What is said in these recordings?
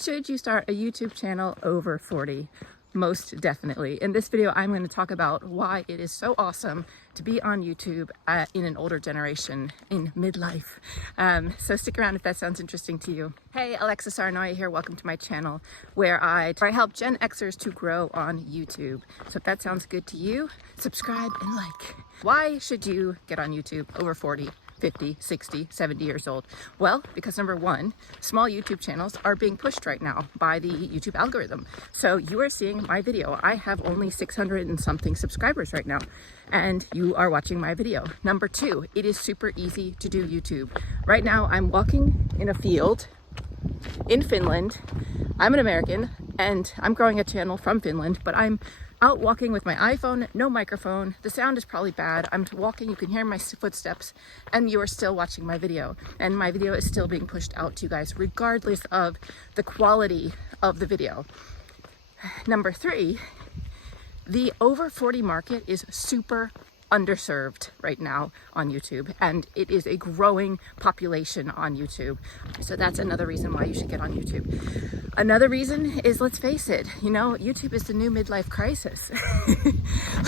Should you start a YouTube channel over 40? Most definitely. In this video, I'm going to talk about why it is so awesome to be on YouTube in an older generation, in midlife. So stick around if that sounds interesting to you. Hey, Alexa Sarnoy here. Welcome to my channel where I help Gen Xers to grow on YouTube. So if that sounds good to you, subscribe and like. Why should you get on YouTube over 40? 50, 60, 70 years old? Well, because number one, small YouTube channels are being pushed right now by the YouTube algorithm. So you are seeing my video. I have only 600 and something subscribers right now, and you are watching my video. Number two, it is super easy to do YouTube. Right now, I'm walking in a field in Finland. I'm an American and I'm growing a channel from Finland, but I'm out walking with my iPhone, no microphone. The sound is probably bad. I'm walking, you can hear my footsteps, and you are still watching my video. And my video is still being pushed out to you guys, regardless of the quality of the video. Number three, the over 40 market is super underserved right now on YouTube, and it is a growing population on YouTube. So that's another reason why you should get on YouTube. Another reason is, let's face it, you know, YouTube is the new midlife crisis.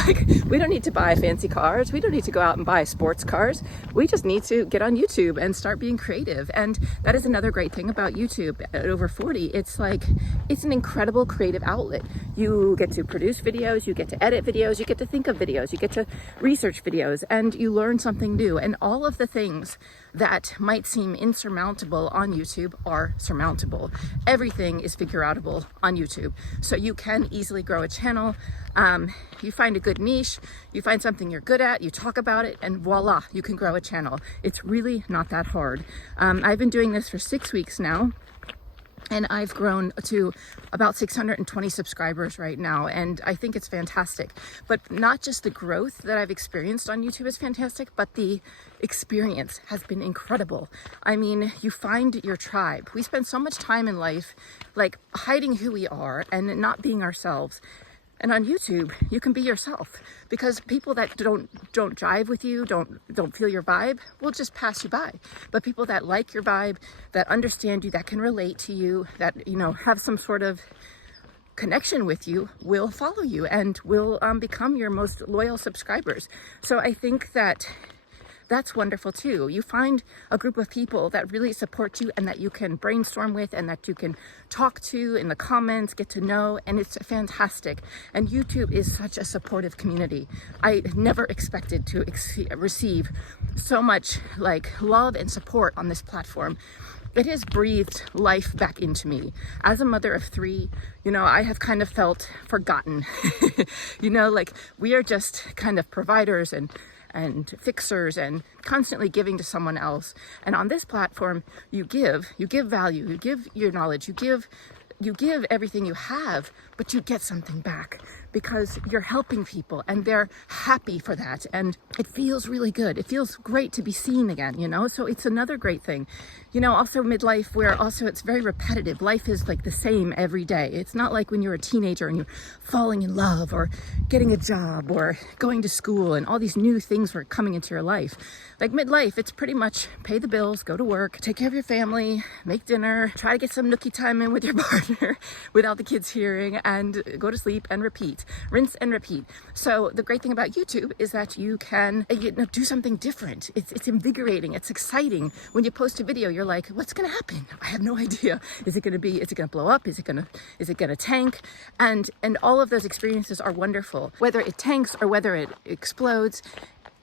Like, we don't need to buy fancy cars. We don't need to go out and buy sports cars. We just need to get on YouTube and start being creative. And that is another great thing about YouTube at over 40. It's like, it's an incredible creative outlet. You get to produce videos, you get to edit videos, you get to think of videos, you get to research videos, and you learn something new. And all of the things that might seem insurmountable on YouTube are surmountable. Everything is figure outable on YouTube. So you can easily grow a channel. You find a good niche, you find something you're good at, you talk about it, and voila, you can grow a channel. It's really not that hard. I've been doing this for 6 weeks now, and I've grown to about 620 subscribers right now, and I think it's fantastic. But not just the growth that I've experienced on YouTube is fantastic, but the experience has been incredible. I mean, you find your tribe. We spend so much time in life like hiding who we are and not being ourselves. And on YouTube, you can be yourself, because people that don't jive with you, don't feel your vibe, will just pass you by. But people that like your vibe, that understand you, that can relate to you, that, you know, have some sort of connection with you, will follow you and will become your most loyal subscribers. So I think that that's wonderful too. You find a group of people that really support you and that you can brainstorm with and that you can talk to in the comments, get to know, and it's fantastic. And YouTube is such a supportive community. I never expected to receive so much like love and support on this platform. It has breathed life back into me. As a mother of three, you know, I have kind of felt forgotten. You know, like, we are just kind of providers and fixers and constantly giving to someone else. And on this platform, you give value, you give your knowledge, you give everything you have, but you get something back because you're helping people and they're happy for that. And it feels really good. It feels great to be seen again, you know? So it's another great thing. You know, also midlife, where also it's very repetitive. Life is like the same every day. It's not like when you're a teenager and you're falling in love or getting a job or going to school and all these new things were coming into your life. Like midlife, it's pretty much pay the bills, go to work, take care of your family, make dinner, try to get some nookie time in with your partner without the kids hearing, and go to sleep and repeat, rinse and repeat. So the great thing about YouTube is that you can do something different. It's invigorating. It's exciting. When you post a video, you're like, what's going to happen? I have no idea. Is it going to blow up? Is it going to tank? And all of those experiences are wonderful. Whether it tanks or whether it explodes,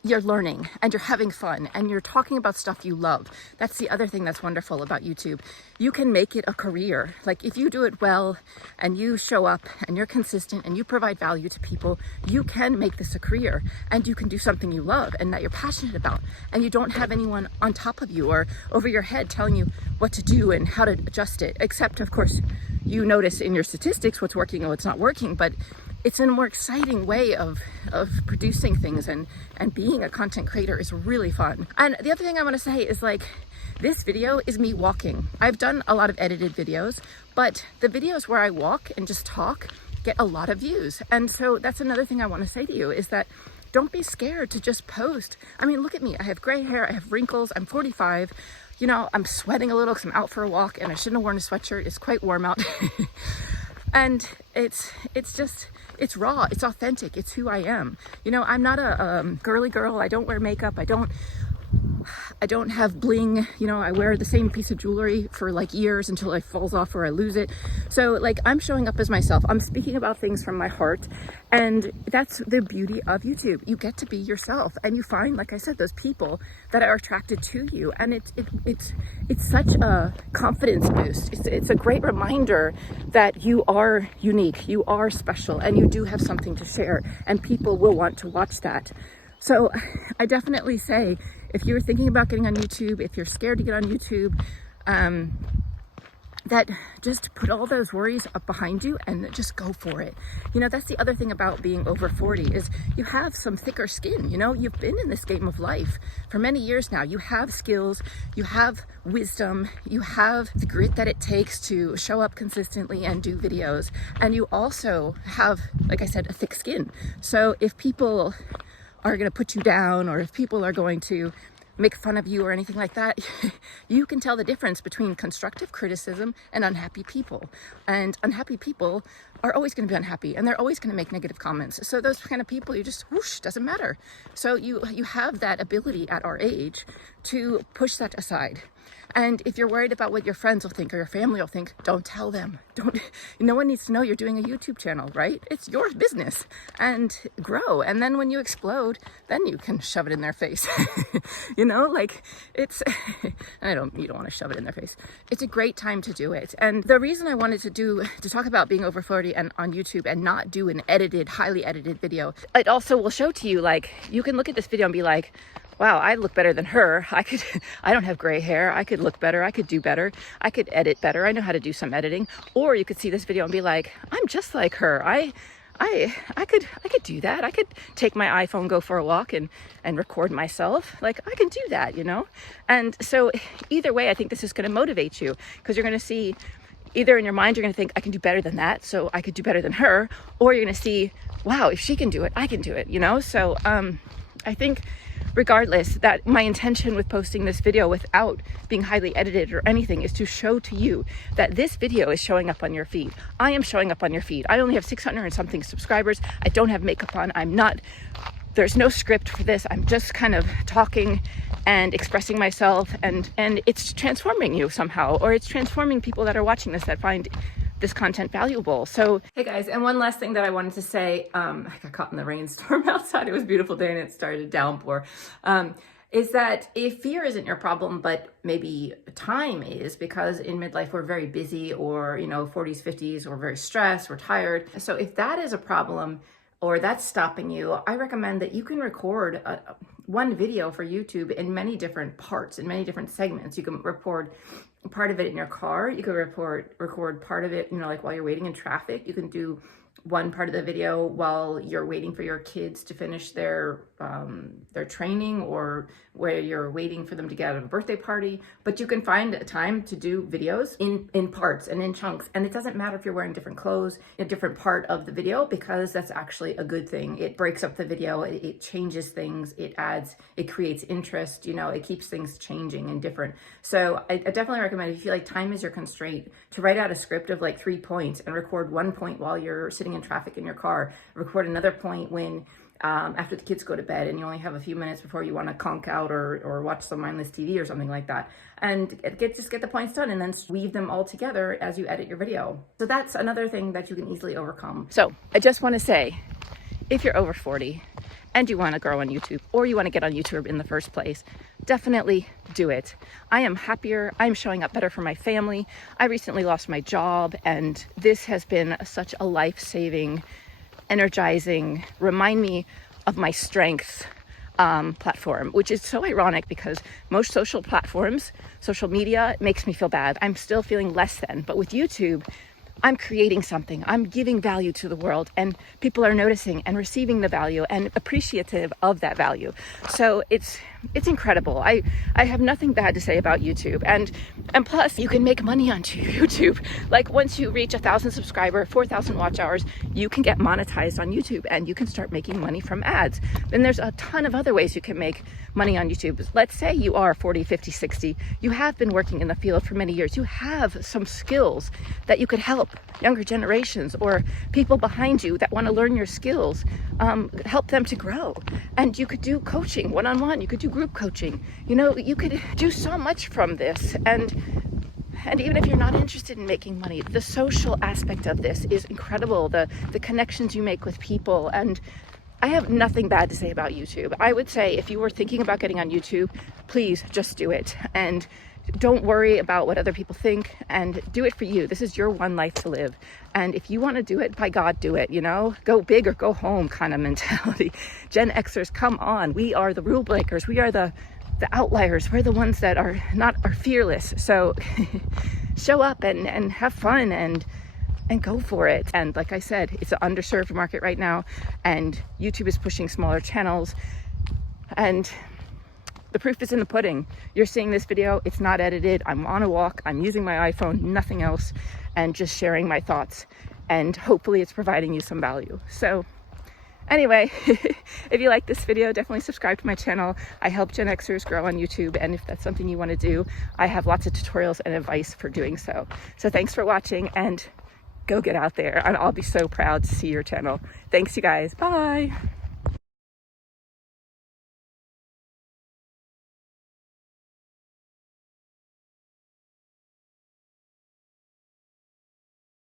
you're learning and you're having fun and you're talking about stuff you love. That's the other thing that's wonderful about YouTube. You can make it a career. Like, if you do it well and you show up and you're consistent and you provide value to people, you can make this a career and you can do something you love and that you're passionate about, and you don't have anyone on top of you or over your head telling you what to do and how to adjust it. Except, of course, you notice in your statistics what's working and what's not working, but it's a more exciting way of producing things, and being a content creator is really fun. And the other thing I want to say is, like, this video is me walking. I've done a lot of edited videos, but the videos where I walk and just talk get a lot of views. And so that's another thing I want to say to you, is that don't be scared to just post. I mean, look at me. I have gray hair, I have wrinkles, I'm 45. you know, I'm sweating a little because I'm out for a walk and I shouldn't have worn a sweatshirt. It's quite warm out. And it's raw, it's authentic, it's who I am. You know, I'm not a girly girl. I don't wear makeup. I don't have bling. You know, I wear the same piece of jewelry for like years until it falls off or I lose it. So like, I'm showing up as myself. I'm speaking about things from my heart, and that's the beauty of YouTube. You get to be yourself, and you find, like I said, those people that are attracted to you, and it's such a confidence boost. It's a great reminder that you are unique, you are special, and you do have something to share, and people will want to watch that. So I definitely say, if you're thinking about getting on YouTube, if you're scared to get on YouTube, that just put all those worries up behind you and just go for it. You know, that's the other thing about being over 40 is you have some thicker skin. You know, you've been in this game of life for many years now. You have skills, you have wisdom, you have the grit that it takes to show up consistently and do videos. And you also have, like I said, a thick skin. So if people are going to put you down, or if people are going to make fun of you or anything like that, you can tell the difference between constructive criticism and unhappy people. And unhappy people are always going to be unhappy, and they're always going to make negative comments. So those kind of people, you just whoosh, doesn't matter. So you have that ability at our age to push that aside. And if you're worried about what your friends will think or your family will think, don't tell them. No one needs to know you're doing a YouTube channel, right? It's your business, and grow. And then when you explode, then you can shove it in their face. You know, like you don't want to shove it in their face. It's a great time to do it. And the reason I wanted to talk about being over 40 and on YouTube and not do an highly edited video, it also will show to you, like, you can look at this video and be like, wow, I look better than her. I don't have gray hair. I could look better. I could do better. I could edit better. I know how to do some editing. Or you could see this video and be like, I'm just like her. I could do that. I could take my iPhone, go for a walk and record myself. Like, I can do that, you know? And so either way, I think this is going to motivate you, because you're going to see, either in your mind, you're going to think, I can do better than that, so I could do better than her. Or you're going to see, wow, if she can do it, I can do it, you know? So I think, regardless, that my intention with posting this video without being highly edited or anything is to show to you that this video is showing up on your feed. I am showing up on your feed. I only have 600 and something subscribers. I don't have makeup on. There's no script for this. I'm just kind of talking and expressing myself, and it's transforming you somehow, or it's transforming people that are watching this that find this content valuable. So, hey guys, and one last thing that I wanted to say, I got caught in the rainstorm outside. It was a beautiful day and it started to downpour. Is that if fear isn't your problem, but maybe time is, because in midlife we're very busy, or, you know, 40s, 50s, we're very stressed, we're tired. So if that is a problem, or that's stopping you, I recommend that you can record one video for YouTube in many different parts, in many different segments. You can record part of it in your car. You can record part of it, you know, like while you're waiting in traffic. You can do one part of the video while you're waiting for your kids to finish their training, or where you're waiting for them to get out of a birthday party. But you can find a time to do videos in parts and in chunks. And it doesn't matter if you're wearing different clothes in a different part of the video, because that's actually a good thing. It breaks up the video, it changes things, it creates interest, you know, it keeps things changing and different. So I definitely recommend, if you feel like time is your constraint, to write out a script of like 3 points and record one point while you're sitting in traffic in your car, record another point when after the kids go to bed and you only have a few minutes before you want to conk out or watch some mindless TV or something like that, and just get the points done, and then weave them all together as you edit your video. So that's another thing that you can easily overcome. So I just want to say, if you're over 40 and you want to grow on YouTube, or you want to get on YouTube in the first place, definitely do it. I am happier. I'm showing up better for my family. I recently lost my job, and this has been such a life-saving, energizing, remind me of my strengths platform, which is so ironic, because most social platforms, social media, makes me feel bad. I'm still feeling less than. But with YouTube, I'm creating something, I'm giving value to the world, and people are noticing and receiving the value and appreciative of that value. So it's incredible. I have nothing bad to say about YouTube. And plus, you can make money on YouTube. Like, once you reach 1,000 subscribers, 4,000 watch hours, you can get monetized on YouTube and you can start making money from ads. Then there's a ton of other ways you can make money on YouTube. Let's say you are 40, 50, 60. You have been working in the field for many years. You have some skills that you could help younger generations or people behind you that want to learn your skills, help them to grow. And you could do coaching one-on-one. You could do group coaching. You know, you could do so much from this. And even if you're not interested in making money, the social aspect of this is incredible. The connections you make with people. And I have nothing bad to say about YouTube. I would say if you were thinking about getting on YouTube, please just do it. And don't worry about what other people think, and do it for you. This is your one life to live. And if you want to do it, by God, do it, you know? Go big or go home kind of mentality. Gen Xers, come on. We are the rule breakers. We are the outliers. We're the ones that are fearless. So show up and have fun and go for it. And like I said, it's an underserved market right now, and YouTube is pushing smaller channels, and the proof is in the pudding. You're seeing this video, it's not edited. I'm on a walk, I'm using my iPhone, nothing else, and just sharing my thoughts, and hopefully it's providing you some value. So anyway, if you like this video, definitely subscribe to my channel. I help Gen Xers grow on YouTube, and if that's something you want to do, I have lots of tutorials and advice for doing so. So thanks for watching, and go get out there, and I'll be so proud to see your channel. Thanks, you guys. Bye.